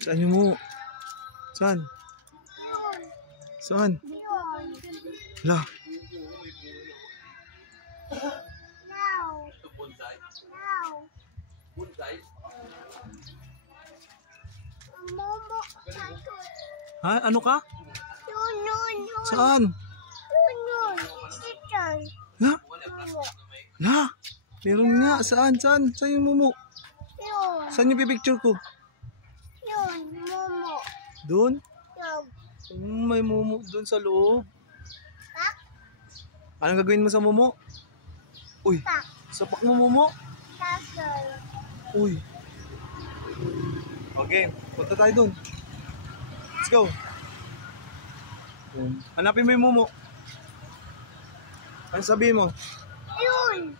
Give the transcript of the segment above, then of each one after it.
Saan yung mumu? Saan? Saan? Hala. Ha? Ano ka? Saan? La? La? Meron nga. Saan? Saan? Saan yung mumu? Saan yung pipicture ko? Doon? May mumu doon sa loob. Anong gagawin mo sa mumu? Uy, sapak mo mumu? Uy. Okay, punta tayo doon. Let's go. Hanapin mo yung mumu. Ano sabihin mo? Yun.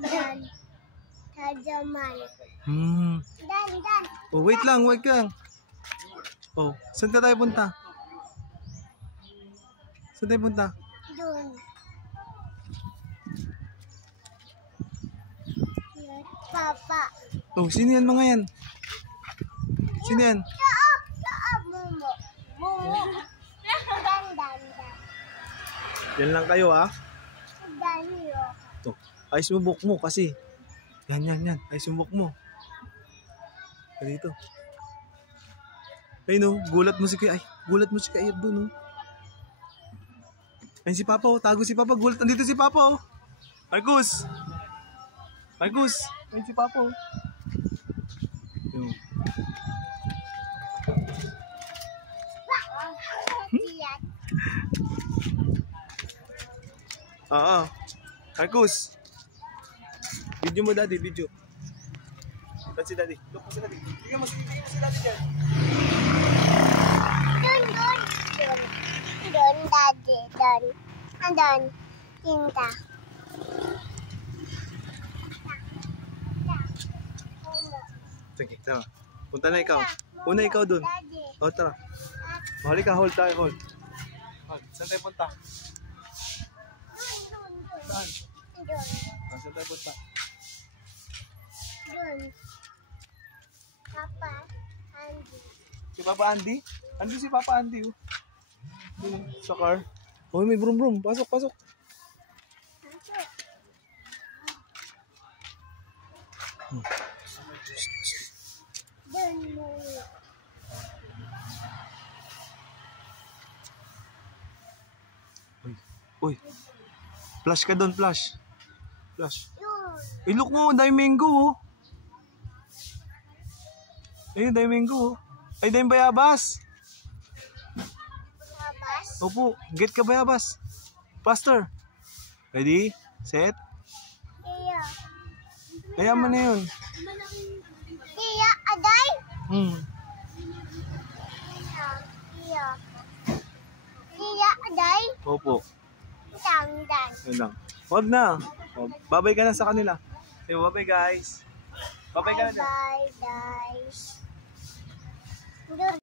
Dan. Kajaman. Dan. Oh, wait lang. Oh, saan ka tayo punta? Saan tayo punta? Dun. Papa. Oh, sino yan mga yan? Sino yan? Momo. Dan. Yan lang kayo ha? Dan yo. Oh, ayos mo buhok mo kasi. Yan. Ayos mo buhok mo. Dito. Ay no, gulat mo si Kuya doon oh. Ayun si Papa oh, tago si Papa, gulat. Andito si Papa oh. Marcus. Ayun si Papa oh. Yung. Marcus. Video mo daddy, video. Saan si daddy? Look mo si daddy. Bigyan mo si daddy dyan. Dun, daddy. Andun. Tinta. Sige, tama. Punta na ikaw. Una ikaw dun. O, tara. Huli ka, hold tayo, hold. Saan tayo punta? Saan? Saan tayo punta? Dun. Papa, Andy. Si Papa Andy? Ando si Papa Andy oh. Dun, sa car. Oh, may brum. Pasok. Dun mo. Uy. Flash ka doon, flash. Yun. Look mo, dahil mango oh. Ayun, dahil mango oh. Ay, dahil bayabas. Labas. Opo, get ka bayabas. Faster. Ready? Set? Iya. Kaya mo na yun. Iya, aday. Iya, aday. Opo. Tangdan. Yun lang. Huwag na. Oh, babay ka na sa kanila. Say, babay guys. Babay ka na. Bye, guys. Dun.